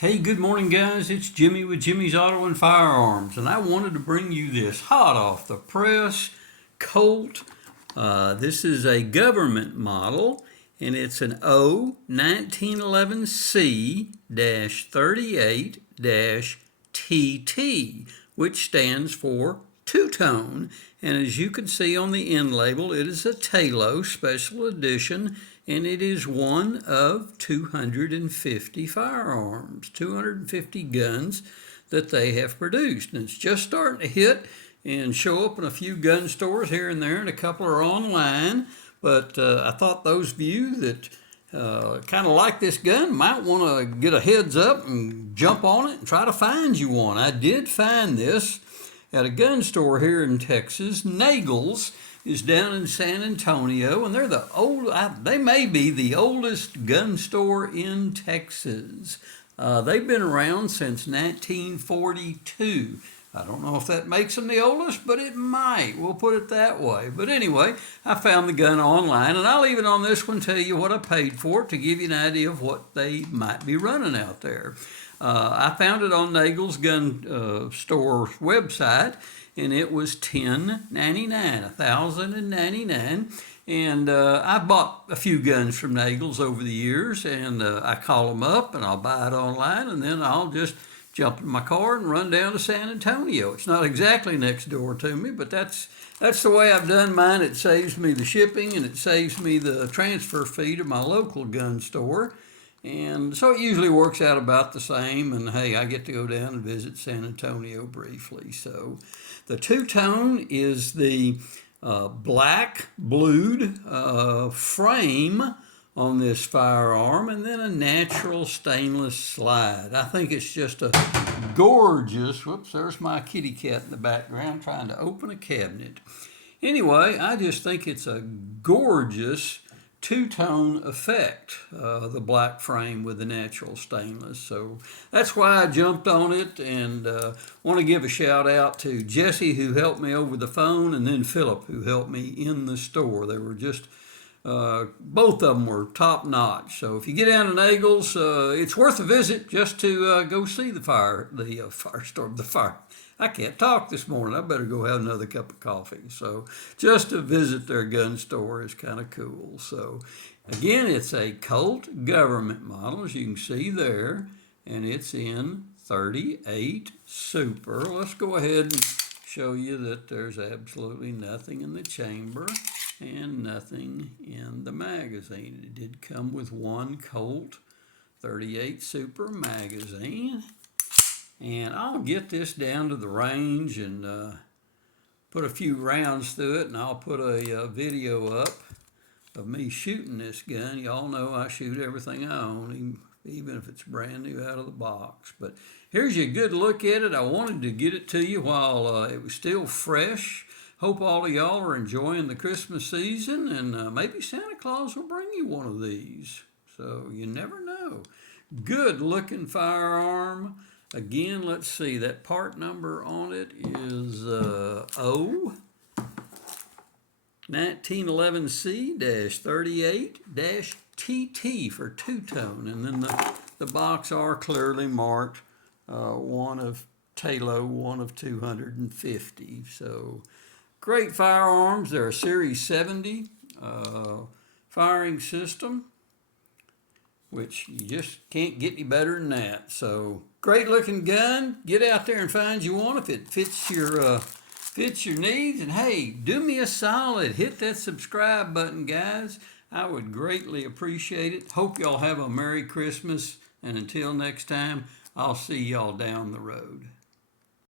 Hey, good morning, guys. It's Jimmy with Jimmy's Auto and Firearms, and I wanted to bring you this hot off the press Colt. This is a government model, and it's an O1911C-38-TT, which stands for two-tone. And as you can see on the end label, it is a Talo special edition, and it is one of 250 firearms, 250 guns that they have produced. And it's just starting to hit and show up in a few gun stores here and there, and a couple are online. But I thought those of you that kind of like this gun might want to get a heads up and jump on it and try to find you one. I did find this at a gun store here in Texas. Nagel's is down in San Antonio, and they're they may be the oldest gun store in Texas. They've been around since 1942. I don't know if that makes them the oldest, but it might. We'll put it that way. But anyway, I found the gun online, and I'll even on this one tell you what I paid for it to give you an idea of what they might be running out there. I found it on Nagel's gun store website, and it was $10.99, $1,099. And I've bought a few guns from Nagel's over the years, and I call them up, and I'll buy it online, and then I'll just jump in my car and run down to San Antonio. It's not exactly next door to me, but that's the way I've done mine. It saves me the shipping, and it saves me the transfer fee to my local gun store. And so it usually works out about the same. And hey, I get to go down and visit San Antonio briefly. So the two-tone is the black blued frame on this firearm, and then a natural stainless slide. I think it's just a gorgeous, whoops, there's my kitty cat in the background trying to open a cabinet. Anyway, I just think it's a gorgeous two-tone effect, the black frame with the natural stainless. So that's why I jumped on it, and want to give a shout out to Jesse, who helped me over the phone, and then Philip, who helped me in the store. They were just both of them were top notch. So if you get down to Nagel's, it's worth a visit just to go see the fire storm. I can't talk this morning. I better go have another cup of coffee. So just to visit their gun store is kind of cool. So again, it's a Colt government model, as you can see there, and it's in 38 Super. Let's go ahead and show you that there's absolutely nothing in the chamber and nothing in the magazine. It did come with one Colt 38 Super magazine, and I'll get this down to the range and put a few rounds through it, and I'll put a video up of me shooting this gun. Y'all know I shoot everything I own, even if it's brand new out of the box. But here's a good look at it. I wanted to get it to you while it was still fresh. Hope all of y'all are enjoying the Christmas season, and maybe Santa Claus will bring you one of these. So you never know. Good looking firearm. Again, let's see, that part number on it is O1911C-38-TT for two-tone. And then the box are clearly marked one of Talo, one of 250. So great firearms. They're a Series 70 firing system, which you just can't get any better than that. So great looking gun. Get out there and find you one if it fits your needs. And hey, do me a solid. Hit that subscribe button, guys. I would greatly appreciate it. Hope y'all have a Merry Christmas. And until next time, I'll see y'all down the road.